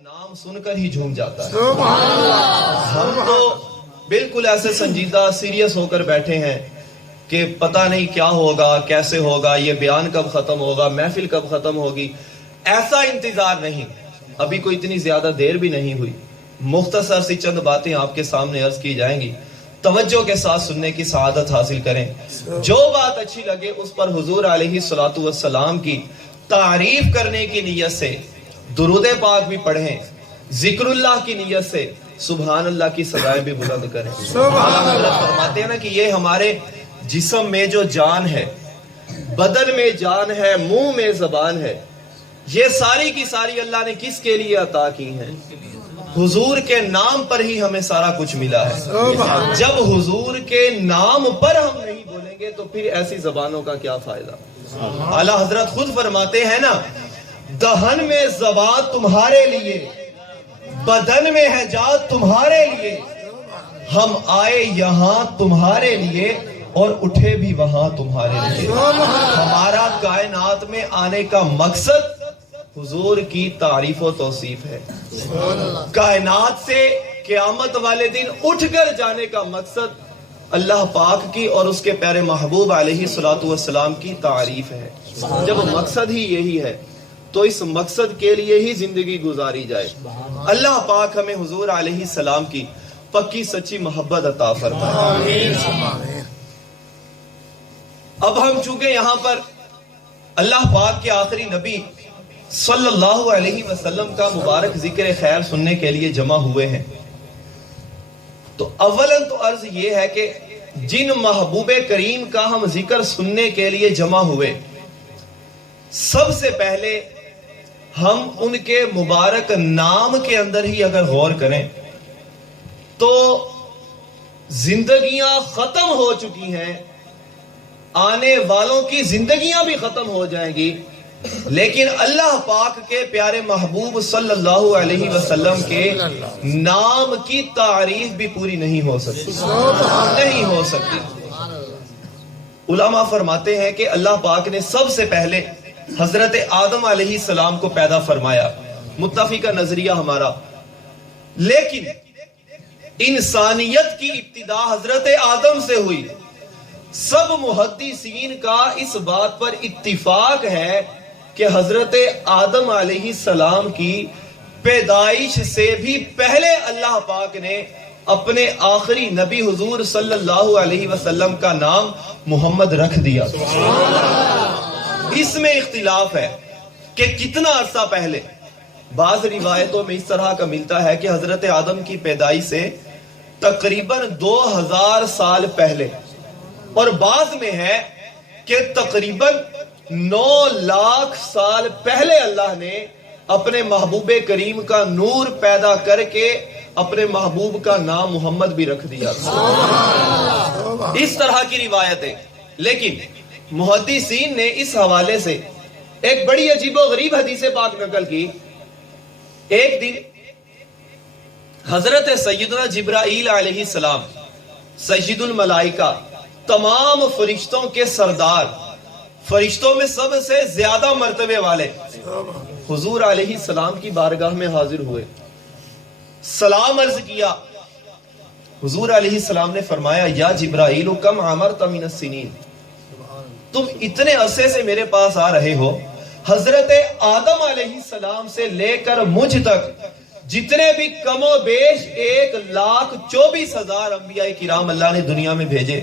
نام سن کر ہی جھوم جاتا ہے. ہم تو بالکل ایسے سنجیدہ سیریس ہو کر بیٹھے ہیں کہ پتہ نہیں کیا ہوگا, کیسے ہوگا, یہ بیان کب ختم ہوگا, محفل کب ختم ہوگی. ایسا انتظار نہیں, ابھی کوئی اتنی زیادہ دیر بھی نہیں ہوئی. مختصر سی چند باتیں آپ کے سامنے عرض کی جائیں گی, توجہ کے ساتھ سننے کی سعادت حاصل کریں. جو بات اچھی لگے اس پر حضور علیہ الصلوۃ والسلام کی تعریف کرنے کی نیت سے درود پاک بھی پڑھیں, ذکر اللہ کی نیت سے سبحان اللہ کی سدائیں بھی بلند کریں. حضرت فرماتے ہیں نا کہ یہ ہمارے جسم میں جو جان ہے, بدن میں جان ہے, منہ میں زبان ہے, یہ ساری کی ساری اللہ نے کس کے لیے عطا کی ہیں؟ حضور کے نام پر ہی ہمیں سارا کچھ ملا ہے. جب حضور کے نام پر ہم نہیں بولیں گے تو پھر ایسی زبانوں کا کیا فائدہ. اعلیٰ حضرت خود فرماتے ہیں نا, دہن میں زبان تمہارے لیے, بدن میں ہے جان تمہارے لیے, ہم آئے یہاں تمہارے لیے اور اٹھے بھی وہاں تمہارے لیے. ہمارا کائنات میں آنے کا مقصد حضور کی تعریف و توصیف ہے. کائنات سے قیامت والے دن اٹھ کر جانے کا مقصد اللہ پاک کی اور اس کے پیارے محبوب علیہ الصلوۃ والسلام کی تعریف ہے. جب مقصد ہی یہی ہے تو اس مقصد کے لیے ہی زندگی گزاری جائے. اللہ پاک ہمیں حضور علیہ السلام کی پکی سچی محبت عطا فرمائے. اب ہم چونکہ یہاں پر اللہ پاک کے آخری نبی صلی اللہ علیہ وسلم کا مبارک ذکر خیر سننے کے لیے جمع ہوئے ہیں, تو اولاً تو عرض یہ ہے کہ جن محبوب کریم کا ہم ذکر سننے کے لیے جمع ہوئے, سب سے پہلے ہم ان کے مبارک نام کے اندر ہی اگر غور کریں تو زندگیاں ختم ہو چکی ہیں, آنے والوں کی زندگیاں بھی ختم ہو جائیں گی, لیکن اللہ پاک کے پیارے محبوب صلی اللہ علیہ وسلم کے نام کی تعریف بھی پوری نہیں ہو سکتی. نہیں ہو سکتی. علماء فرماتے ہیں کہ اللہ پاک نے سب سے پہلے حضرت آدم علیہ السلام کو پیدا فرمایا, متفقہ نظریہ ہمارا, لیکن انسانیت کی ابتدا حضرت آدم سے ہوئی. سب محدثین کا اس بات پر اتفاق ہے کہ حضرت آدم علیہ السلام کی پیدائش سے بھی پہلے اللہ پاک نے اپنے آخری نبی حضور صلی اللہ علیہ وسلم کا نام محمد رکھ دیا. اس میں اختلاف ہے کہ کتنا عرصہ پہلے. بعض روایتوں میں اس طرح کا ملتا ہے کہ حضرت آدم کی پیدائش سے تقریباً 2000 سال پہلے, اور بعض میں ہے کہ تقریباً 9 لاکھ سال پہلے اللہ نے اپنے محبوب کریم کا نور پیدا کر کے اپنے محبوب کا نام محمد بھی رکھ دیا. اس طرح کی روایتیں. لیکن محدثین نے اس حوالے سے ایک بڑی عجیب و غریب حدیث پاک نقل کی. ایک دن حضرت سیدنا جبرائیل علیہ السلام, سید الملائکہ, تمام فرشتوں کے سردار, فرشتوں میں سب سے زیادہ مرتبے والے, حضور علیہ السلام کی بارگاہ میں حاضر ہوئے. سلام عرض کیا. حضور علیہ السلام نے فرمایا, یا جبرائیل کم عمرت من السنین, تم اتنے عرصے سے میرے پاس آ رہے ہو, حضرت آدم علیہ السلام سے لے کر مجھ تک جتنے بھی کم و بیش 1,24,000 انبیاء کرام اللہ نے دنیا میں بھیجے,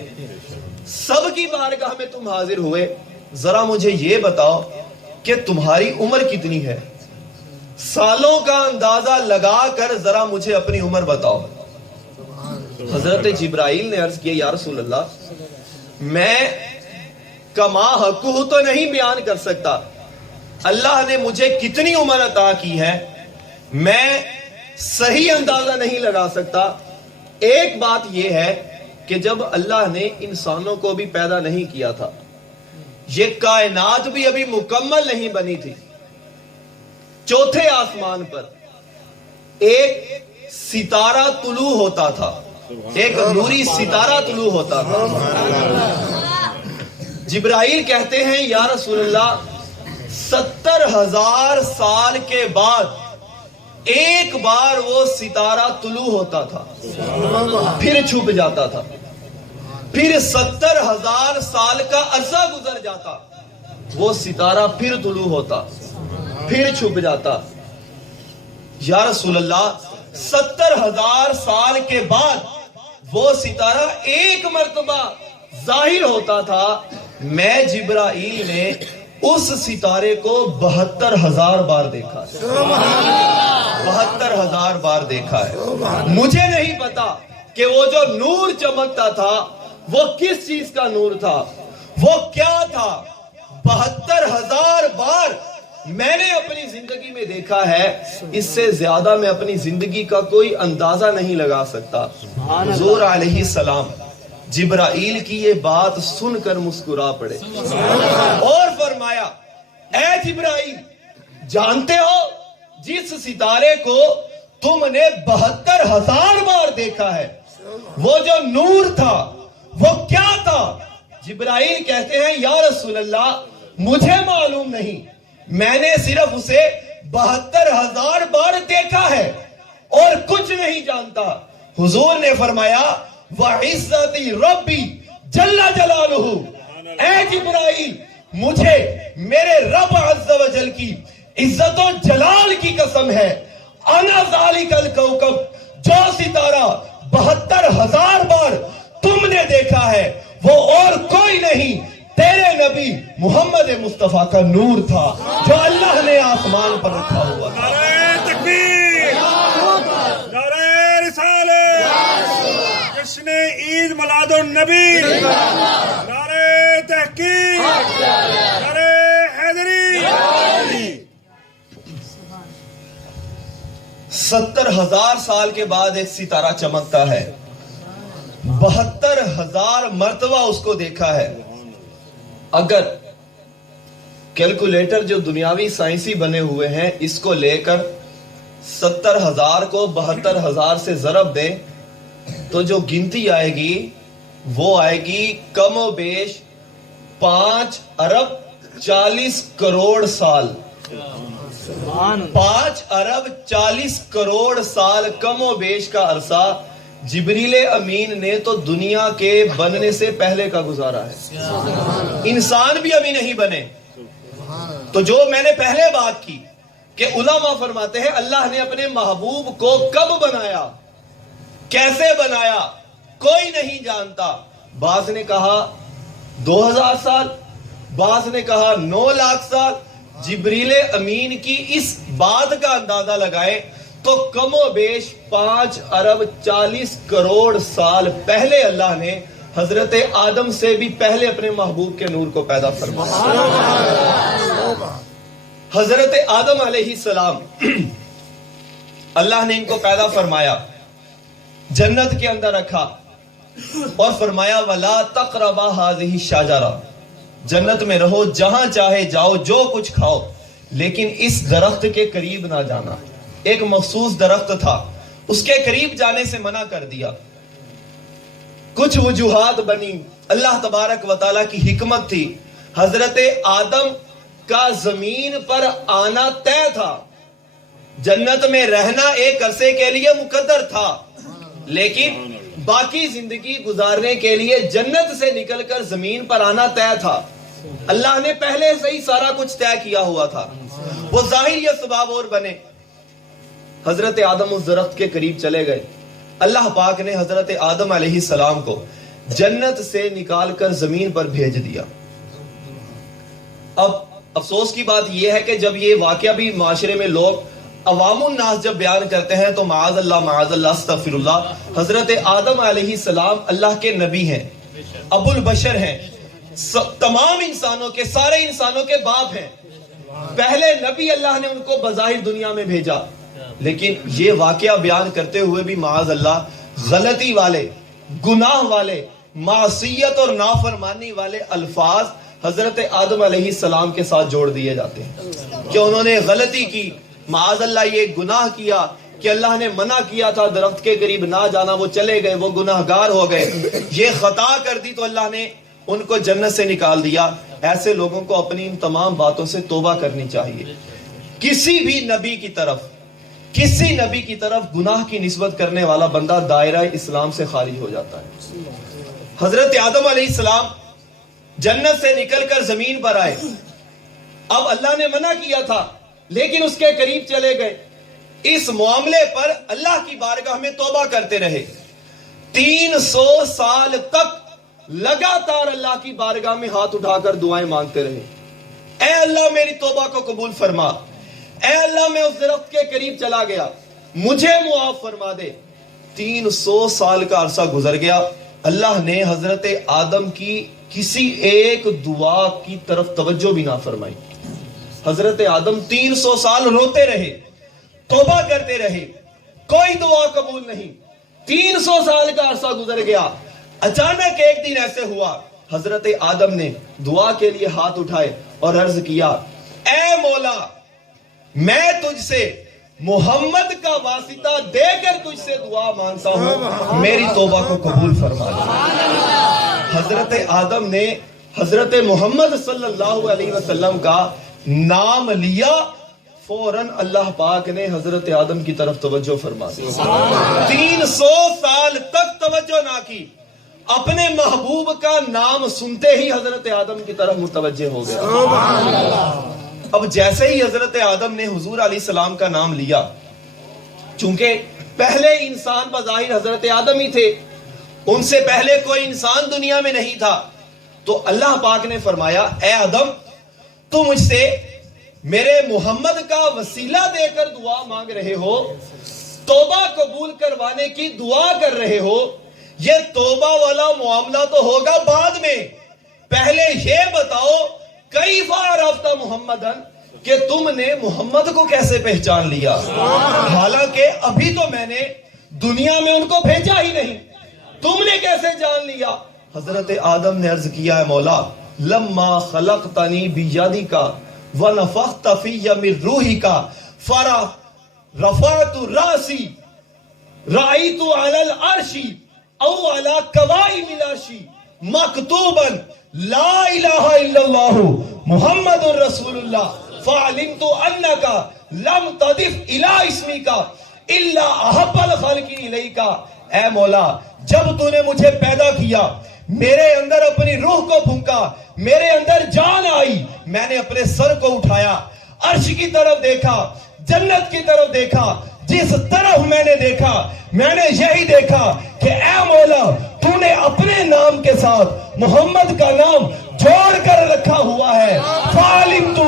سب کی بارگاہ میں تم حاضر ہوئے. ذرا مجھے یہ بتاؤ کہ تمہاری عمر کتنی ہے, سالوں کا اندازہ لگا کر ذرا مجھے اپنی عمر بتاؤ. حضرت جبرائیل نے عرض کیا, یا رسول اللہ, میں کما حقہ تو نہیں بیان کر سکتا, اللہ نے مجھے کتنی عمر عطا کی ہے میں صحیح اندازہ نہیں لگا سکتا. ایک بات یہ ہے کہ جب اللہ نے انسانوں کو بھی پیدا نہیں کیا تھا, یہ کائنات بھی ابھی مکمل نہیں بنی تھی, چوتھے آسمان پر ایک ستارہ طلوع ہوتا تھا, ایک نوری ستارہ طلوع ہوتا تھا. جبرائیل کہتے ہیں, یا رسول اللہ, 70,000 سال کے بعد ایک بار وہ ستارہ طلوع ہوتا تھا پھر چھپ جاتا تھا، پھر 70,000 سال کا عرصہ گزر جاتا، وہ ستارہ پھر طلوع ہوتا پھر چھپ جاتا۔ یا رسول اللہ 70,000 سال کے بعد وہ ستارہ ایک مرتبہ ظاہر ہوتا تھا۔ میں جبرائیل نے اس ستارے کو 72,000 بار دیکھا ہے، 72,000 بار دیکھا ہے۔ مجھے نہیں پتا کہ وہ جو نور چمکتا تھا وہ کس چیز کا نور تھا، وہ کیا تھا۔ 72,000 بار میں نے اپنی زندگی میں دیکھا ہے، اس سے زیادہ میں اپنی زندگی کا کوئی اندازہ نہیں لگا سکتا۔ حضور علیہ السلام جبرائیل کی یہ بات سن کر مسکرا پڑے اور فرمایا، اے جبرائیل، جانتے ہو جس ستارے کو تم نے 72,000 بار دیکھا ہے وہ جو نور تھا وہ کیا تھا؟ جبرائیل کہتے ہیں، یا رسول اللہ مجھے معلوم نہیں، میں نے صرف اسے 72,000 بار دیکھا ہے اور کچھ نہیں جانتا۔ حضور نے فرمایا، وَعِزَّتِ رَبِّ جَلَّ جَلَالُهُ، اے جبرائیل مجھے میرے رب عز و جل کی عزت و جلال کی قسم ہے، انا ذالک الکوکب، جو ستارہ 72,000 بار تم نے دیکھا ہے وہ اور کوئی نہیں، تیرے نبی محمد مصطفیٰ کا نور تھا جو اللہ نے آسمان پر رکھا ہوا تھا۔ نعرہ تکبیر، نعرہ رسالت، جشن عید میلاد النبی، نعرہ تحقیق، نعرہ حیدری۔ 70,000 سال کے بعد ایک ستارہ چمکتا ہے، 72,000 مرتبہ اس کو دیکھا ہے۔ اگر کیلکولیٹر جو دنیاوی سائنسی بنے ہوئے ہیں اس کو لے کر 70,000 کو 72,000 سے ضرب دیں تو جو گنتی آئے گی وہ آئے گی کم و بیش 5 ارب 40 کروڑ سال۔ 5 ارب 40 کروڑ سال کم و بیش کا عرصہ جبریل امین نے تو دنیا کے بننے سے پہلے کا گزارا ہے، انسان بھی ابھی نہیں بنے۔ تو جو میں نے پہلے بات کی کہ علماء فرماتے ہیں اللہ نے اپنے محبوب کو کب بنایا، کیسے بنایا، کوئی نہیں جانتا۔ بعض نے کہا 2,000 سال، بعض نے کہا 9 لاکھ سال۔ جبریل امین کی اس بات کا اندازہ لگائے تو کم و بیش 5 ارب 40 کروڑ سال پہلے اللہ نے حضرت آدم سے بھی پہلے اپنے محبوب کے نور کو پیدا فرمایا۔ حضرت آدم علیہ السلام اللہ نے ان کو پیدا فرمایا، جنت کے اندر رکھا اور فرمایا وَلَا تَقْرَبَا هَذِهِ الشَّجَرَةَ، جنت میں رہو، جہاں چاہے جاؤ، جو کچھ کھاؤ، لیکن اس درخت کے قریب نہ جانا۔ ایک مخصوص درخت تھا، اس کے قریب جانے سے منع کر دیا۔ کچھ وجوہات بنی، اللہ تبارک و تعالیٰ کی حکمت تھی۔ حضرت آدم کا زمین پر آنا طے تھا، جنت میں رہنا ایک عرصے کے لیے مقدر تھا، لیکن باقی زندگی گزارنے کے لیے جنت سے نکل کر زمین پر آنا طے تھا۔ اللہ نے پہلے سے ہی سارا کچھ طے کیا ہوا تھا۔ وہ ظاہر یہ اسباب اور بنے، حضرت آدم اس درخت کے قریب چلے گئے۔ اللہ پاک نے حضرت آدم علیہ السلام کو جنت سے نکال کر زمین پر بھیج دیا۔ اب افسوس کی بات یہ ہے کہ جب یہ واقعہ بھی معاشرے میں لوگ عوام الناس جب بیان کرتے ہیں تو معاذ اللہ استغفر اللہ، حضرت آدم علیہ السلام اللہ کے نبی ہیں، ابو البشر ہیں، تمام انسانوں کے، سارے انسانوں کے باپ ہیں، پہلے نبی اللہ نے ان کو بظاہر دنیا میں بھیجا، لیکن یہ واقعہ بیان کرتے ہوئے بھی معاذ اللہ غلطی والے، گناہ والے، معصیت اور نافرمانی والے الفاظ حضرت آدم علیہ السلام کے ساتھ جوڑ دیے جاتے ہیں کہ انہوں نے غلطی کی، معاذ اللہ یہ گناہ کیا کہ اللہ نے منع کیا تھا درخت کے قریب نہ جانا، وہ چلے گئے، وہ گناہگار ہو گئے، یہ خطا کر دی تو اللہ نے ان کو جنت سے نکال دیا۔ ایسے لوگوں کو اپنی ان تمام باتوں سے توبہ کرنی چاہیے۔ کسی بھی نبی کی طرف، کسی نبی کی طرف گناہ کی نسبت کرنے والا بندہ دائرہ اسلام سے خارج ہو جاتا ہے. حضرت آدم علیہ السلام جنت سے نکل کر زمین پر آئے. اب اللہ نے منع کیا تھا لیکن اس کے قریب چلے گئے. اس معاملے پر اللہ کی بارگاہ میں توبہ کرتے رہے. 300 سال تک لگاتار اللہ کی بارگاہ میں ہاتھ اٹھا کر دعائیں مانگتے رہے. اے اللہ میری توبہ کو قبول فرما. اے اللہ میں اس درخت کے قریب چلا گیا, مجھے معاف فرما دے. 300 سال کا عرصہ گزر گیا. اللہ نے حضرت آدم کی کسی ایک دعا کی طرف توجہ بھی نہ فرمائی. حضرت آدم 300 سال روتے رہے, توبہ کرتے رہے, کوئی دعا قبول نہیں. 300 سال کا عرصہ گزر گیا. اچانک ایک دن ایسے ہوا, حضرت آدم نے دعا کے لیے ہاتھ اٹھائے اور عرض کیا, اے مولا میں تجھ سے محمد کا واسطہ دے کر تجھ سے دعا مانگتا ہوں, میری توبہ کو قبول فرما دے. حضرت آدم نے حضرت محمد صلی اللہ علیہ وسلم کا نام لیا, فوراً اللہ پاک نے حضرت آدم کی طرف توجہ فرما دی. 300 سال تک توجہ نہ کی, اپنے محبوب کا نام سنتے ہی حضرت آدم کی طرف متوجہ ہو گیا. اب جیسے ہی حضرت آدم نے حضور علیہ السلام کا نام لیا, چونکہ پہلے انسان بظاہر حضرت آدم ہی تھے, ان سے پہلے کوئی انسان دنیا میں نہیں تھا, تو اللہ پاک نے فرمایا, اے آدم تو مجھ سے میرے محمد کا وسیلہ دے کر دعا مانگ رہے ہو, توبہ قبول کروانے کی دعا کر رہے ہو, یہ توبہ والا معاملہ تو ہوگا بعد میں, پہلے یہ بتاؤ کیف عرفت محمدن, کہ تم نے محمد کو کیسے پہچان لیا, حالانکہ ابھی تو میں نے دنیا میں ان کو بھیجا ہی نہیں, تم نے کیسے جان لیا. حضرت آدم نے عرض کیا, ہے مولا لما خلقتنی بیدک ونفخت فی من روحک فرفعت راسی رأیت علی العرش او علی قوائم العرش مکتوبا لا الہ الا اللہ محمد رسول اللہ فعلمت انک لم تضف الی اسمک الا احب الخلق الیک. اے مولا جب تو نے مجھے پیدا کیا, میرے اندر اپنی روح کو پھونکا, میرے اندر جان آئی, میں نے اپنے سر کو اٹھایا, عرش کی طرف دیکھا, جنت کی طرف دیکھا, جس طرف میں نے دیکھا میں نے یہی دیکھا کہ اے مولا تو نے اپنے نام کے ساتھ محمد کا نام جوڑ کر رکھا ہوا ہے. فعلمت,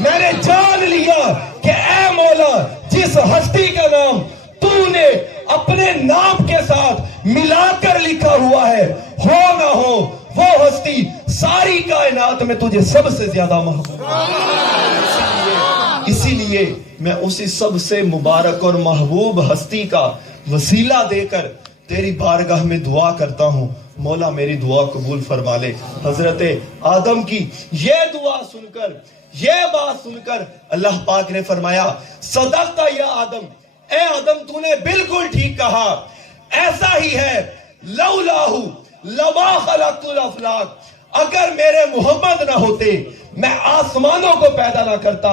میں نے جان لیا کہ اے مولا جس ہستی کا نام تو نے اپنے نام کے ساتھ ملا کر لکھا ہوا ہے, ہو نہ ہو وہ ہستی ساری کائنات میں تجھے سب سے زیادہ محبوب. اسی لیے میں اسی سب سے مبارک اور محبوب ہستی کا وسیلہ دے کر تیری بارگاہ میں دعا کرتا ہوں, مولا میری دعا قبول فرما لے. حضرت آدم کی یہ دعا سن کر, یہ بات سن کر اللہ پاک نے فرمایا, صدقت یا آدم, اے آدم تو نے بالکل ٹھیک کہا, ایسا ہی ہے. لولاہ لما خلقت الافلاک, اگر میرے محمد نہ ہوتے میں آسمانوں کو پیدا نہ کرتا.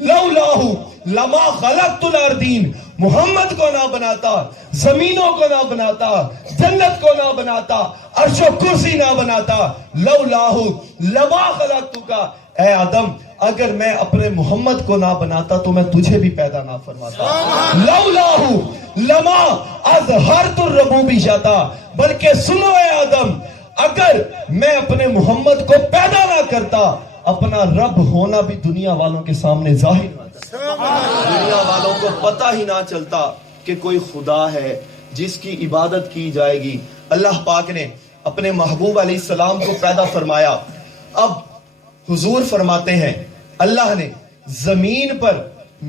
لولاہ لما خلقت الارضین, محمد کو نہ بناتا, زمینوں کو نہ بناتا, جنت کو نہ بناتا, عرش و کرسی نہ بناتا. لولاہ لما خلقتک, اے آدم اگر میں اپنے محمد کو نہ بناتا تو میں تجھے بھی پیدا نہ فرماتا. لولاہ لما اظہرت الربوبیت, بلکہ سنو اے آدم اگر میں اپنے محمد کو پیدا نہ کرتا اپنا رب ہونا بھی دنیا والوں کے سامنے ظاہر نہ کرتا. دنیا والوں کو پتہ ہی نہ چلتا کہ کوئی خدا ہے جس کی عبادت کی جائے گی. اللہ پاک نے اپنے محبوب علیہ السلام کو پیدا فرمایا. اب حضور فرماتے ہیں اللہ نے زمین پر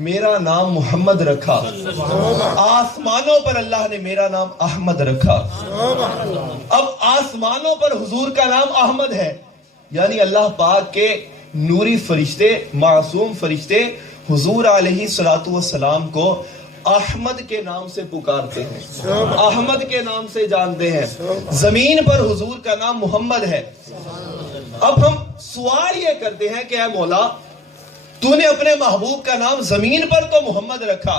میرا نام محمد رکھا, آسمانوں پر اللہ نے میرا نام احمد رکھا. اب آسمانوں پر حضور کا نام احمد ہے, یعنی اللہ پاک کے نوری فرشتے, معصوم فرشتے حضور علیہ الصلوۃ والسلام کو احمد کے نام سے پکارتے ہیں, احمد کے نام سے جانتے ہیں. زمین پر حضور کا نام محمد ہے. اب ہم سوال یہ کرتے ہیں کہ اے مولا تو نے اپنے محبوب کا نام زمین پر تو محمد رکھا,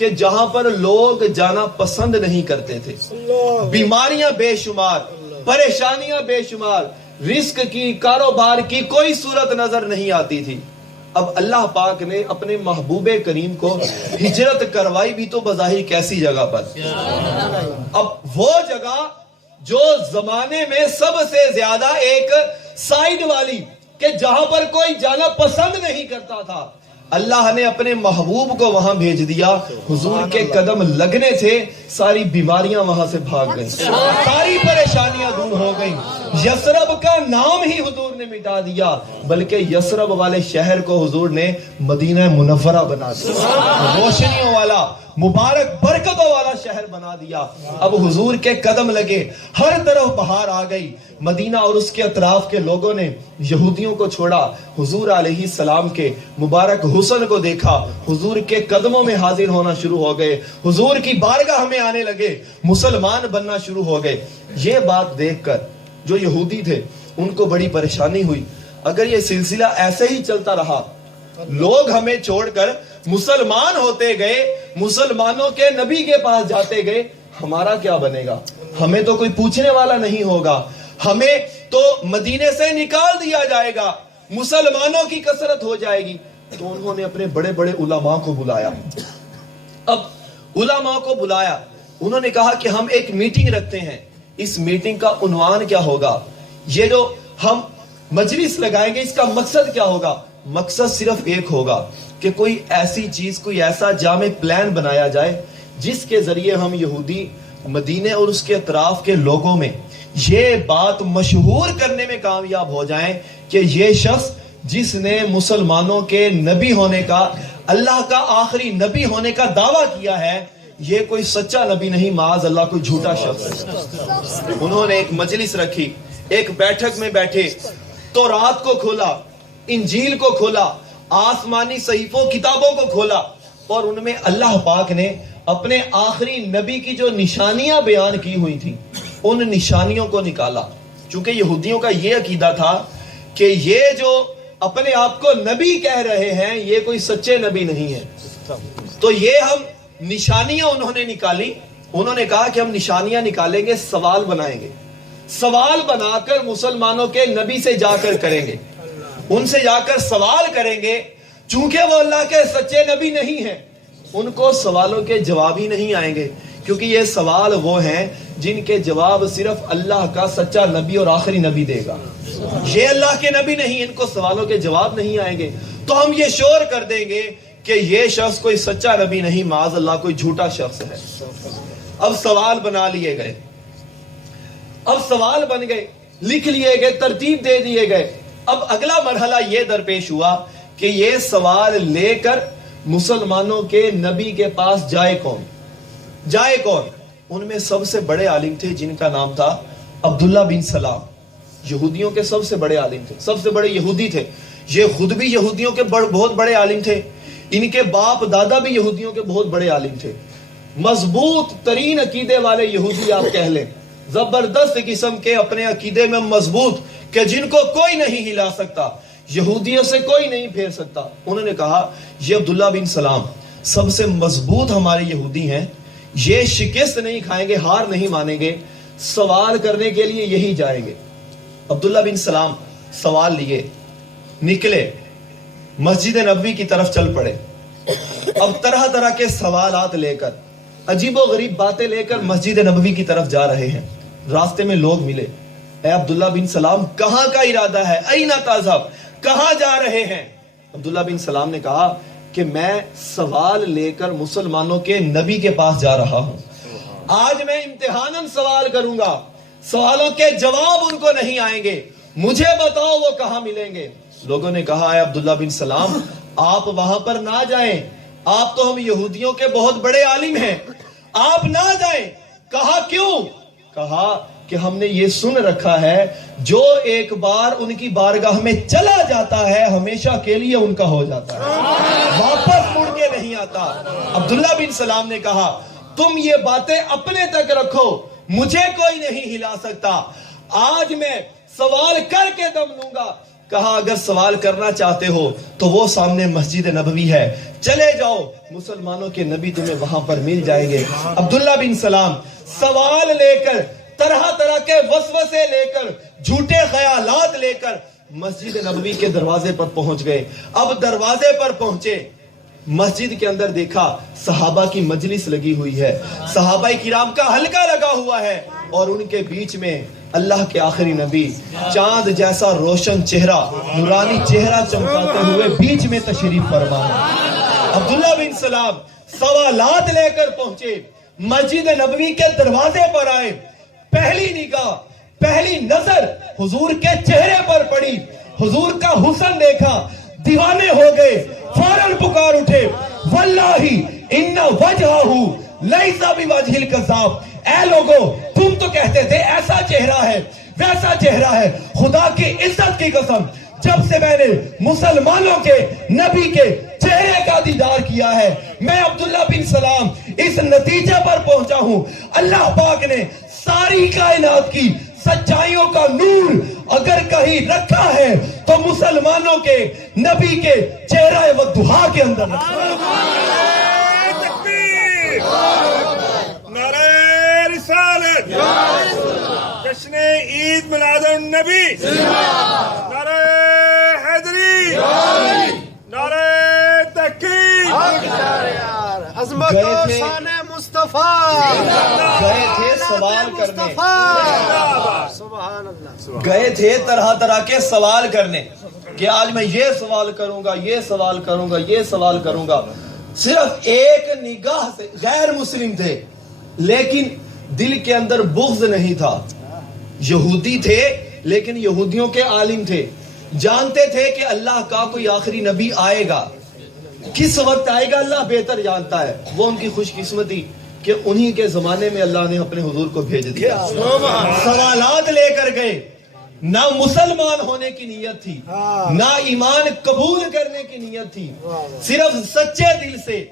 کہ جہاں پر لوگ جانا پسند نہیں کرتے تھے، بیماریاں بے شمار، پریشانیاں بے شمار، رزق کی، کاروبار کی کوئی صورت نظر نہیں آتی تھی۔ اب اللہ پاک نے اپنے محبوب کریم کو ہجرت کروائی بھی تو بظاہر کیسی جگہ پر، اب وہ جگہ جو زمانے میں سب سے زیادہ ایک سائیڈ والی، کہ جہاں پر کوئی جانا پسند نہیں کرتا تھا، اللہ نے اپنے محبوب کو وہاں بھیج دیا۔ حضور کے قدم لگنے تھے، ساری بیماریاں وہاں سے بھاگ گئیں، ساری پریشانیاں دور ہو گئیں۔ یثرب کا نام ہی حضور نے مٹا دیا، بلکہ یثرب والے شہر کو حضور نے مدینہ منورہ بنا دیا، روشنیوں والا، مبارک برکتوں والا شہر بنا دیا۔ اب حضور کے قدم لگے، ہر طرف بہار آ گئی۔ مدینہ اور اس کے اطراف کے لوگوں نے یہودیوں کو چھوڑا، حضور علیہ السلام کے مبارک حسن کو دیکھا، حضور کے قدموں میں حاضر ہونا شروع ہو گئے، حضور کی بارگاہ میں آنے لگے، مسلمان بننا شروع ہو گئے۔ یہ بات دیکھ کر جو یہودی تھے ان کو بڑی پریشانی ہوئی، اگر یہ سلسلہ ایسے ہی چلتا رہا، لوگ ہمیں چھوڑ کر مسلمان ہوتے گئے، مسلمانوں کے نبی کے پاس جاتے گئے، ہمارا کیا بنے گا؟ ہمیں تو کوئی پوچھنے والا نہیں ہوگا، ہمیں تو مدینے سے نکال دیا جائے گا، مسلمانوں کی کثرت ہو جائے گی۔ تو انہوں نے اپنے بڑے بڑے علماء کو بلایا۔ اب علماء کو بلایا، انہوں نے کہا کہ ہم ایک میٹنگ رکھتے ہیں، اس میٹنگ کا عنوان کیا ہوگا؟ یہ جو ہم مجلس لگائیں گے اس کا مقصد کیا ہوگا؟ مقصد صرف ایک ہوگا کہ کوئی ایسی چیز، کوئی ایسا جامع پلان بنایا جائے جس کے ذریعے ہم یہودی مدینے اور اس کے اطراف کے لوگوں میں یہ بات مشہور کرنے میں کامیاب ہو جائیں کہ یہ شخص جس نے مسلمانوں کے نبی ہونے کا، اللہ کا آخری نبی ہونے کا دعویٰ کیا ہے، یہ کوئی سچا نبی نہیں، معاذ اللہ کوئی جھوٹا شخص ہے۔ انہوں نے ایک مجلس رکھی، ایک بیٹھک میں بیٹھے، تورات کو کھولا، انجیل کو کھولا، آسمانی صحیفوں کتابوں کو کھولا، اور ان میں اللہ پاک نے اپنے آخری نبی کی جو نشانیاں بیان کی ہوئی تھی ان نشانیوں کو نکالا۔ چونکہ یہودیوں کا یہ عقیدہ تھا کہ یہ جو اپنے آپ کو نبی کہہ رہے ہیں یہ کوئی سچے نبی نہیں ہے، تو یہ ہم نشانیاں انہوں نے نکالی۔ انہوں نے کہا کہ ہم نشانیاں نکالیں گے، سوال بنائیں گے، سوال بنا کر مسلمانوں کے نبی سے جا کر کریں گے، ان سے جا کر سوال کریں گے۔ چونکہ وہ اللہ کے سچے نبی نہیں ہیں، ان کو سوالوں کے جواب ہی نہیں آئیں گے، کیونکہ یہ سوال وہ ہیں جن کے جواب صرف اللہ کا سچا نبی اور آخری نبی دے گا۔ یہ اللہ کے نبی نہیں، ان کو سوالوں کے جواب نہیں آئیں گے، تو ہم یہ شور کر دیں گے کہ یہ شخص کوئی سچا نبی نہیں، معاذ اللہ کوئی جھوٹا شخص ہے۔ اب سوال بنا لیے گئے، اب سوال بن گئے، لکھ لیے گئے، ترتیب دے دیے گئے۔ اب اگلا مرحلہ یہ درپیش ہوا کہ یہ سوال لے کر مسلمانوں کے نبی کے پاس جائے کون؟ جائے کون؟ ان میں سب سے بڑے عالم تھے جن کا نام تھا عبداللہ بن سلام، یہودیوں کے سب سے بڑے عالم تھے، سب سے بڑے یہودی تھے۔ یہ خود بھی یہودیوں کے بہت بڑے عالم تھے، ان کے باپ دادا بھی یہودیوں کے بہت بڑے عالم تھے، مضبوط ترین عقیدے والے یہودی آپ کہہ لیں، زبردست قسم کے اپنے عقیدے میں مضبوط کہ جن کو کوئی نہیں ہلا سکتا، یہودیوں سے کوئی نہیں پھیر سکتا۔ انہوں نے کہا یہ عبداللہ بن سلام سب سے مضبوط ہمارے یہودی ہیں، یہ شکست نہیں کھائیں گے، ہار نہیں مانیں گے، سوال کرنے کے لیے یہی جائیں گے۔ عبداللہ بن سلام سوال لیے، نکلے، مسجد نبوی کی طرف چل پڑے۔ اب طرح طرح کے سوالات لے کر، عجیب و غریب باتیں لے کر مسجد نبوی کی طرف جا رہے ہیں۔ راستے میں لوگ ملے، اے عبداللہ بن سلام کہاں کا ارادہ ہے؟ اینا تذهب، کہاں جا رہے ہیں؟ عبداللہ بن سلام نے کہا کہ میں سوال لے کر مسلمانوں کے نبی کے پاس جا رہا ہوں، آج میں امتحاناً سوال کروں گا، سوالوں کے جواب ان کو نہیں آئیں گے، مجھے بتاؤ وہ کہاں ملیں گے۔ لوگوں نے کہا اے عبداللہ بن سلام آپ وہاں پر نہ جائیں، آپ تو ہم یہودیوں کے بہت بڑے عالم ہیں، آپ نہ جائیں۔ کہا کیوں؟ کہا کہ ہم نے یہ سن رکھا ہے جو ایک بار ان کی بارگاہ میں چلا جاتا ہے ہمیشہ کے لیے ان کا ہو جاتا ہے، واپس مڑ کے نہیں آتا۔ عبداللہ بن سلام نے کہا تم یہ باتیں اپنے تک رکھو، مجھے کوئی نہیں ہلا سکتا، آج میں سوال کر کے دم لوں گا، کہا اگر سوال کرنا چاہتے ہو تو وہ سامنے مسجد نبوی ہے، چلے جاؤ، مسلمانوں کے نبی تمہیں وہاں پر مل جائیں گے۔ عبداللہ بن سلام سوال لے کر، طرح طرح کے وسوسے لے کر، جھوٹے خیالات لے کر مسجد نبوی کے دروازے پر پہنچ گئے۔ اب دروازے پر پہنچے، مسجد کے اندر دیکھا صحابہ کی مجلس لگی ہوئی ہے، صحابہ کرام کا حلقہ لگا ہوا ہے، اور ان کے بیچ میں اللہ کے آخری نبی چاند جیسا روشن چہرہ، نورانی چہرہ چمکاتے ہوئے بیچ میں تشریف فرما ہے۔ عبداللہ بن سلام سوالات لے کر پہنچے، مسجد نبوی کے دروازے پر آئے، پہلی نگاہ، پہلی نظر حضور کے چہرے پر پڑی، حضور کا حسن دیکھا، دیوانے ہو گئے، فوراً پکار اٹھے، واللہ ان وجہہ لیس بوجہ الکذاب، اے لوگو تم تو کہتے تھے ایسا چہرہ ہے، ویسا چہرہ ہے، خدا کی عزت کی قسم جب سے میں نے مسلمانوں کے نبی کے چہرے کا دیدار کیا ہے، میں عبداللہ بن سلام اس نتیجے پر پہنچا ہوں، اللہ پاک نے ساری کائنات کی سچائیوں کا نور اگر کہیں رکھا ہے تو مسلمانوں کے نبی کے چہرہ والضحیٰ کے اندر رکھا ہے۔ نعرہ تکبیر، نعرہ رسالت، جشن عید میلاد النبی، نعرہ حیدری، نعرہ تحقیق، عظمت و شان مصطفیٰ، گئے تھے سوال کرنے، سبحان اللہ، گئے تھے طرح طرح کے سوال کرنے کہ آج میں یہ سوال کروں گا، یہ سوال کروں گا، یہ سوال کروں گا۔ صرف ایک نگاہ سے غیر مسلم تھے لیکن دل کے اندر بغض نہیں تھا، یہودی تھے لیکن یہودیوں کے عالم تھے، جانتے تھے کہ اللہ کا کوئی آخری نبی آئے گا، کس وقت آئے گا اللہ بہتر جانتا ہے۔ وہ ان کی خوش قسمتی کہ انہی کے زمانے میں اللہ نے اپنے حضور کو بھیج دیا۔ سوالات لے کر گئے، نہ مسلمان ہونے کی نیت تھی، نہ ایمان قبول کرنے کی نیت تھی، صرف سچے دل سے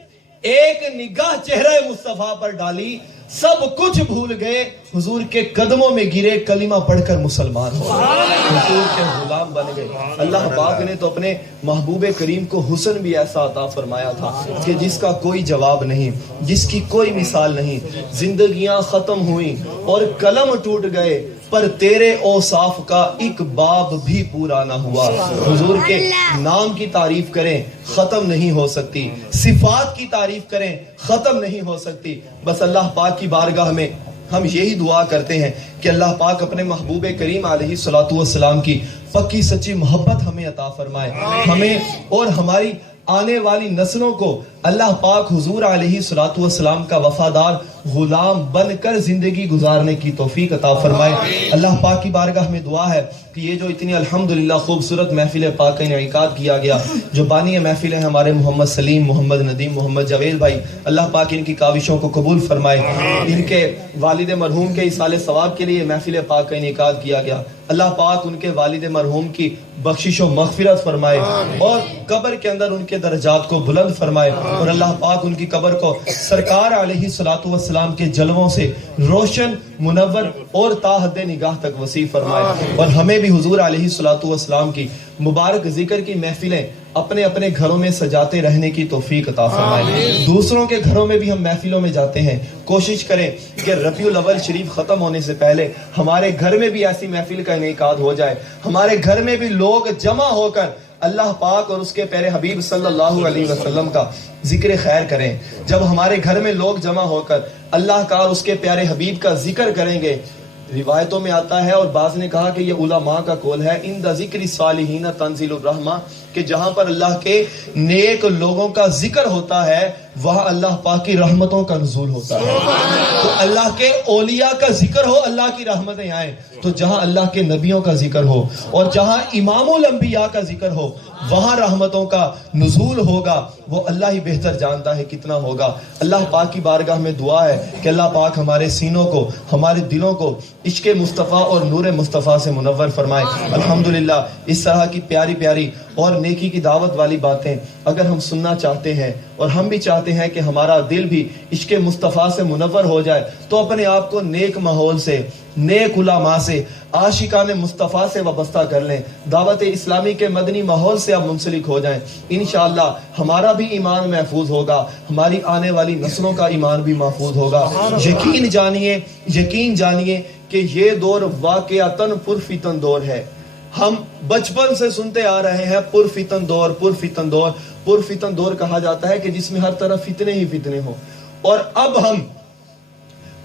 ایک نگاہ چہرہ مصطفیٰ پر ڈالی، سب کچھ بھول گئے، حضور کے قدموں میں گرے، کلمہ پڑھ کر مسلمان ہو گئے، حضور کے غلام بن گئے۔ اللہ پاک نے تو اپنے محبوب کریم کو حسن بھی ایسا عطا فرمایا تھا کہ جس کا کوئی جواب نہیں، جس کی کوئی مثال نہیں۔ زندگیاں ختم ہوئیں اور قلم ٹوٹ گئے پر تیرے اوصاف کا ایک باب بھی پورا نہ ہوا۔ حضور کے نام کی تعریف کریں ختم نہیں ہو سکتی، صفات کی تعریف کریں ختم نہیں ہو سکتی۔ بس اللہ پاک کی بارگاہ میں ہم یہی دعا کرتے ہیں کہ اللہ پاک اپنے محبوب کریم علیہ الصلوۃ والسلام کی پکی سچی محبت ہمیں عطا فرمائے، ہمیں اور ہماری آنے والی نسلوں کو اللہ پاک حضور علیہ الصلوۃ والسلام کا وفادار غلام بن کر زندگی گزارنے کی توفیق عطا فرمائے۔ اللہ پاک کی بارگاہ میں دعا ہے کہ یہ جو اتنی الحمدللہ خوبصورت محفل پاک کا انعقاد کیا گیا، جو بانی محفل ہیں ہمارے محمد سلیم، محمد ندیم، محمد جاوید بھائی، اللہ پاک ان کی کاوشوں کو قبول فرمائے۔ ان کے والد مرحوم کے ایصال ثواب کے لیے محفل پاک کا انعقاد کیا گیا، اللہ پاک ان کے والد مرحوم کی بخشش و مغفرت فرمائے اور قبر کے اندر ان کے درجات کو بلند فرمائے، اور اللہ پاک ان کی قبر کو سرکار علیہ الصلوۃ والسلام کے جلووں سے روشن، منور اور تا حد نگاہ تک وسیع فرمائے، اور ہمیں بھی حضور علیہ الصلوۃ والسلام کی مبارک ذکر کی محفلیں اپنے اپنے گھروں میں سجاتے رہنے کی توفیق عطا فرمائے۔ دوسروں کے گھروں میں بھی ہم محفلوں میں جاتے ہیں، کوشش کریں کہ ربیع الاول شریف ختم ہونے سے پہلے ہمارے گھر میں بھی ایسی محفل کا انعقاد ہو جائے، ہمارے گھر میں بھی لوگ جمع ہو کر اللہ پاک اور اس کے پیارے حبیب صلی اللہ علیہ وسلم کا ذکر خیر کریں۔ جب ہمارے گھر میں لوگ جمع ہو کر اللہ کا اور اس کے پیارے حبیب کا ذکر کریں گے، روایتوں میں آتا ہے اور بعض نے کہا کہ یہ علماء کا قول ہے، ان دا ذکر صالحین تنزل الرحمہ، کہ جہاں پر اللہ کے نیک لوگوں کا ذکر ہوتا ہے وہاں اللہ پاک کی رحمتوں کا نزول ہوتا ہے۔ تو اللہ کے اولیاء کا ذکر ہو، اللہ کی رحمتیں آئیں، تو جہاں اللہ کے نبیوں کا ذکر ہو اور جہاں امام الانبیاء کا ذکر ہو وہاں رحمتوں کا نزول ہوگا، وہ اللہ ہی بہتر جانتا ہے کتنا ہوگا۔ اللہ پاک کی بارگاہ میں دعا ہے کہ اللہ پاک ہمارے سینوں کو، ہمارے دلوں کو عشق مصطفیٰ اور نور مصطفیٰ سے منور فرمائے۔ الحمدللہ اس طرح کی پیاری پیاری اور نیکی کی دعوت والی باتیں اگر ہم سننا چاہتے ہیں اور ہم بھی چاہتے ہیں کہ ہمارا دل بھی عشق مصطفیٰ سے منور ہو جائے تو اپنے آپ کو نیک ماحول سے، نیک علماء سے، عاشقان مصطفیٰ سے وابستہ کر لیں، دعوت اسلامی کے مدنی ماحول سے اب منسلک ہو جائیں۔ انشاءاللہ ہمارا بھی ایمان محفوظ ہوگا، ہماری آنے والی نسلوں کا ایمان بھی محفوظ ہوگا۔ یقین جانیے کہ یہ دور واقعتاً پرفتن دور ہے۔ ہم بچپن سے سنتے آ رہے ہیں پرفتن دور، پرفتن دور، پرفتن دور کہا جاتا ہے کہ جس میں ہر طرف فتنے ہی فتنے ہوں، اور اب ہم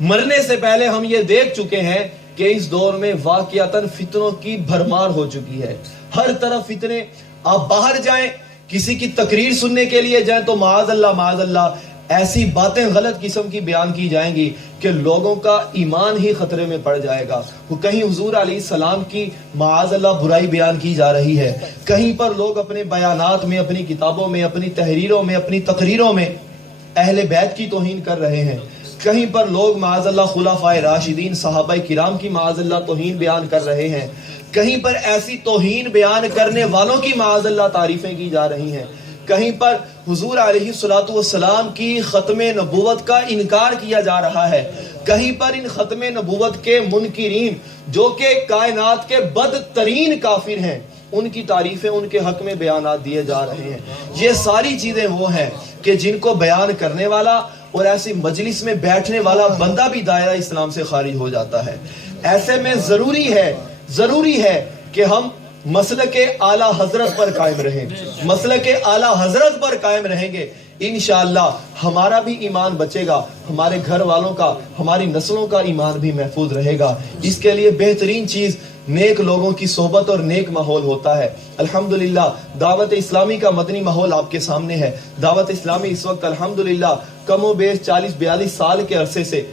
مرنے سے پہلے ہم یہ دیکھ چکے ہیں کہ اس دور میں واقعتاً فتنوں کی بھرمار ہو چکی ہے۔ ہر طرف فتنے، آپ باہر جائیں کسی کی تقریر سننے کے لیے جائیں تو معاذ اللہ ایسی باتیں غلط قسم کی بیان کی جائیں گی کہ لوگوں کا ایمان ہی خطرے میں پڑ جائے گا۔ کہیں حضور علیہ السلام کی معاذ اللہ برائی بیان کی جا رہی ہے، کہیں پر لوگ اپنے بیانات میں، اپنی کتابوں میں، اپنی تحریروں میں، اپنی تقریروں میں اہل بیت کی توہین کر رہے ہیں، کہیں پر لوگ معاذ اللہ خلفائے راشدین صحابہ کرام کی معاذ اللہ توہین بیان کر رہے ہیں، کہیں پر ایسی توہین بیان کرنے والوں کی معاذ اللہ تعریفیں کی جا رہی ہیں، کہیں پر حضور علیہ السلام کی ختم نبوت کا انکار کیا جا رہا ہے، کہیں پر ان ختم نبوت کے منکرین جو کہ کائنات کے بدترین کافر ہیں ان کی تعریفیں ان کے حق میں بیانات دیے جا رہے ہیں۔ یہ ساری چیزیں وہ ہیں کہ جن کو بیان کرنے والا اور ایسی مجلس میں بیٹھنے والا بندہ بھی دائرہ اسلام سے خارج ہو جاتا ہے۔ ایسے میں ضروری ہے کہ ہم مسلک اعلیٰ حضرت پر قائم رہیں، مسلک اعلیٰ حضرت پر قائم رہیں گے، انشاءاللہ ہمارا بھی ایمان بچے گا، ہمارے گھر والوں کا، ہماری نسلوں کا ایمان بھی محفوظ رہے گا۔ اس کے لیے بہترین چیز نیک لوگوں کی صحبت اور نیک ماحول ہوتا ہے۔ الحمدللہ دعوت اسلامی کا مدنی ماحول آپ کے سامنے ہے۔ دعوت اسلامی اس وقت الحمدللہ کم و بیش 40-42 سال کے عرصے سے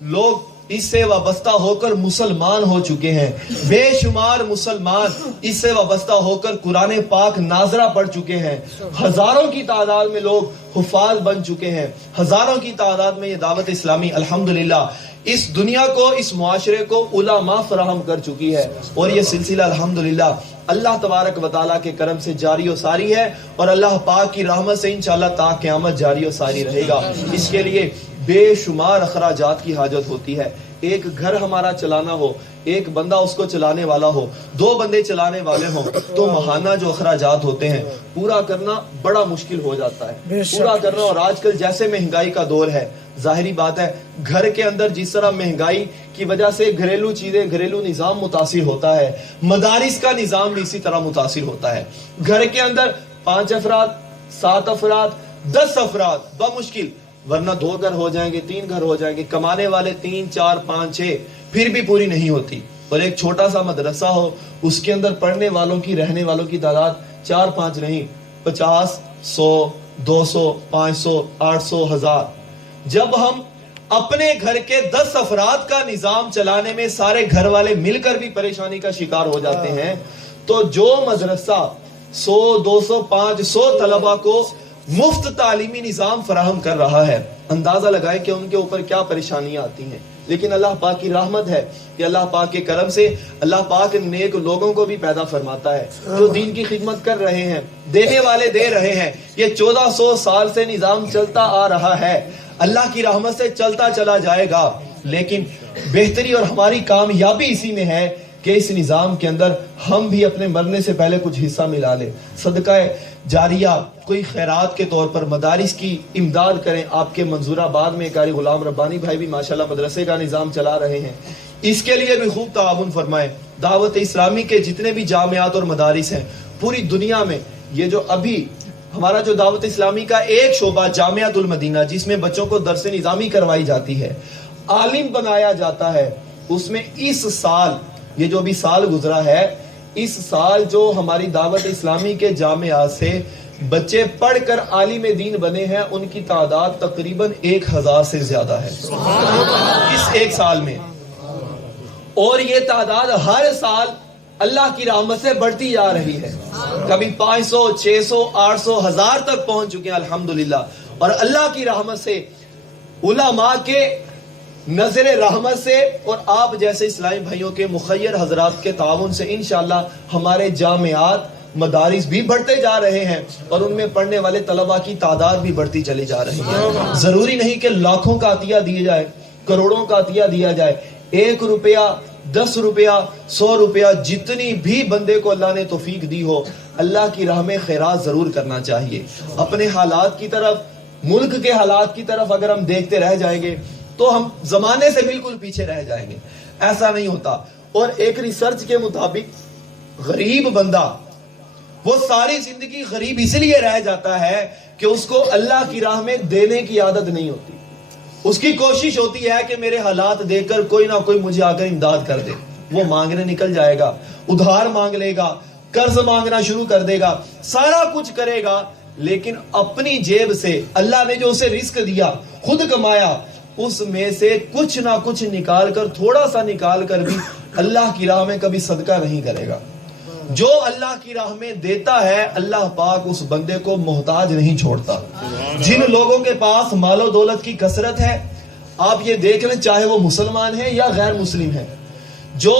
لوگ اس سے وابستہ ہو کر مسلمان ہو چکے ہیں، بے شمار مسلمان اس سے وابستہ ہو کر قرآن پاک ناظرہ پڑھ چکے ہیں، ہزاروں کی تعداد میں لوگ حفاظ بن چکے ہیں، ہزاروں کی تعداد میں یہ دعوت اسلامی الحمدللہ اس دنیا کو، اس معاشرے کو علماء فراہم کر چکی ہے، اور یہ سلسلہ الحمدللہ اللہ تبارک و تعالیٰ کے کرم سے جاری و ساری ہے، اور اللہ پاک کی رحمت سے انشاءاللہ تا قیامت جاری و ساری رہے گا۔ اس کے لیے بے شمار اخراجات کی حاجت ہوتی ہے۔ ایک گھر ہمارا چلانا ہو، ایک بندہ اس کو چلانے والا ہو، 2 بندے چلانے والے ہوں تو ماہانہ جو اخراجات ہوتے ہیں پورا کرنا بڑا مشکل ہو جاتا ہے، پورا کرنا۔ اور آج کل جیسے مہنگائی کا دور ہے، ظاہری بات ہے گھر کے اندر جس طرح مہنگائی کی وجہ سے گھریلو چیزیں، گھریلو نظام متاثر ہوتا ہے، مدارس کا نظام بھی اسی طرح متاثر ہوتا ہے۔ گھر کے اندر 5 افراد، 7 افراد، 10 افراد بمشکل، ورنہ 2 گھر ہو جائیں گے، 3 گھر ہو جائیں گے، کمانے والے 3، 4، 5، 6 پھر بھی پوری نہیں ہوتی۔ اور ایک چھوٹا سا مدرسہ ہو، اس کے اندر پڑھنے والوں کی، رہنے والوں کی تعداد 4-5 نہیں، 50، 100، 200، 500، 800، 1000۔ جب ہم اپنے گھر کے 10 افراد کا نظام چلانے میں سارے گھر والے مل کر بھی پریشانی کا شکار ہو جاتے ہیں، تو جو مدرسہ 100، 200، 500 طلبہ کو مفت تعلیمی نظام فراہم کر رہا ہے، اندازہ لگائیں کہ ان کے اوپر کیا پریشانیاں آتی ہیں۔ لیکن اللہ پاک کی رحمت ہے کہ اللہ پاک کے کرم سے اللہ پاک نیک لوگوں کو بھی پیدا فرماتا ہے جو دین کی خدمت کر رہے ہیں، دینے والے دے رہے ہیں۔ یہ 1400 سال سے نظام چلتا آ رہا ہے، اللہ کی رحمت سے چلتا چلا جائے گا، لیکن بہتری اور ہماری کامیابی اسی میں ہے کہ اس نظام کے اندر ہم بھی اپنے مرنے سے پہلے کچھ حصہ ملا لیں، صدقہ جاریہ، کوئی خیرات کے طور پر مدارس کی امداد کریں۔ آپ کے منظور آباد میں قاری غلام ربانی بھائی بھی ماشاءاللہ مدرسے کا نظام چلا رہے ہیں، اس کے لیے بھی خوب تعاون فرمائیں۔ دعوت اسلامی کے جتنے بھی جامعات اور مدارس ہیں پوری دنیا میں، یہ جو ابھی ہمارا جو دعوت اسلامی کا ایک شعبہ جامعۃ المدینہ جس میں بچوں کو درس نظامی کروائی جاتی ہے، عالم بنایا جاتا ہے، اس میں اس سال، یہ جو بھی سال گزرا ہے، اس سال جو ہماری دعوت اسلامی کے جامعات سے بچے پڑھ کر عالم دین بنے ہیں ان کی تعداد تقریباً 1000 سے زیادہ ہے اس ایک سال میں، اور یہ تعداد ہر سال اللہ کی رحمت سے بڑھتی جا رہی ہے، کبھی 500، 600، 800، 1000 تک پہنچ چکے ہیں الحمدللہ۔ اور اللہ کی رحمت سے، علماء کے نظر رحمت سے، اور آپ جیسے اسلامی بھائیوں کے مخیر حضرات کے تعاون سے انشاءاللہ ہمارے جامعات مدارس بھی بڑھتے جا رہے ہیں اور ان میں پڑھنے والے طلباء کی تعداد بھی بڑھتی چلی جا رہی ہے. ضروری نہیں کہ لاکھوں کا عطیہ دیا جائے, کروڑوں کا عطیہ دیا جائے. 1 روپیہ, 10 روپیہ, 100 روپیہ, جتنی بھی بندے کو اللہ نے توفیق دی ہو, اللہ کی راہ میں خیرات ضرور کرنا چاہیے. اپنے حالات کی طرف, ملک کے حالات کی طرف اگر ہم دیکھتے رہ جائیں گے تو ہم زمانے سے بالکل پیچھے رہ جائیں گے. ایسا نہیں ہوتا. اور ایک ریسرچ کے مطابق غریب بندہ وہ ساری زندگی غریب اس لیے رہ جاتا ہے کہ اس کو اللہ کی راہ میں دینے کی عادت نہیں ہوتی. اس کی کوشش ہوتی ہے کہ میرے حالات دیکھ کر کوئی نہ کوئی مجھے آ کر امداد کر دے. وہ مانگنے نکل جائے گا, ادھار مانگ لے گا, قرض مانگنا شروع کر دے گا, سارا کچھ کرے گا, لیکن اپنی جیب سے اللہ نے جو اسے رزق دیا, خود کمایا, اس میں سے کچھ نہ کچھ نکال کر, تھوڑا سا نکال کر بھی اللہ کی راہ میں کبھی صدقہ نہیں کرے گا. جو اللہ کی راہ میں دیتا ہے اللہ پاک اس بندے کو محتاج نہیں چھوڑتا. جن لوگوں کے پاس مال و دولت کی کثرت ہے, آپ یہ دیکھ لیں چاہے وہ مسلمان ہیں یا غیر مسلم ہیں, جو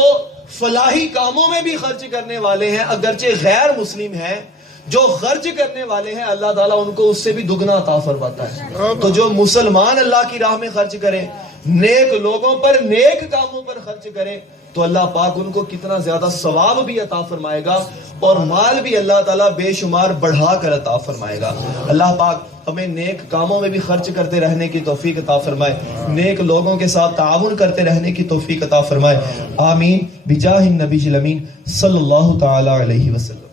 فلاحی کاموں میں بھی خرچ کرنے والے ہیں اگرچہ غیر مسلم ہیں, جو خرچ کرنے والے ہیں اللہ تعالیٰ ان کو اس سے بھی دگنا عطا فرماتا ہے. تو جو مسلمان اللہ کی راہ میں خرچ کریں, نیک لوگوں پر, نیک کاموں پر خرچ کریں, تو اللہ پاک ان کو کتنا زیادہ ثواب بھی عطا فرمائے گا اور مال بھی اللہ تعالیٰ بے شمار بڑھا کر عطا فرمائے گا. اللہ پاک ہمیں نیک کاموں میں بھی خرچ کرتے رہنے کی توفیق عطا فرمائے, نیک لوگوں کے ساتھ تعاون کرتے رہنے کی توفیق عطا فرمائے. آمین بجاہ النبی الامین صلی اللہ تعالی علیہ وسلم.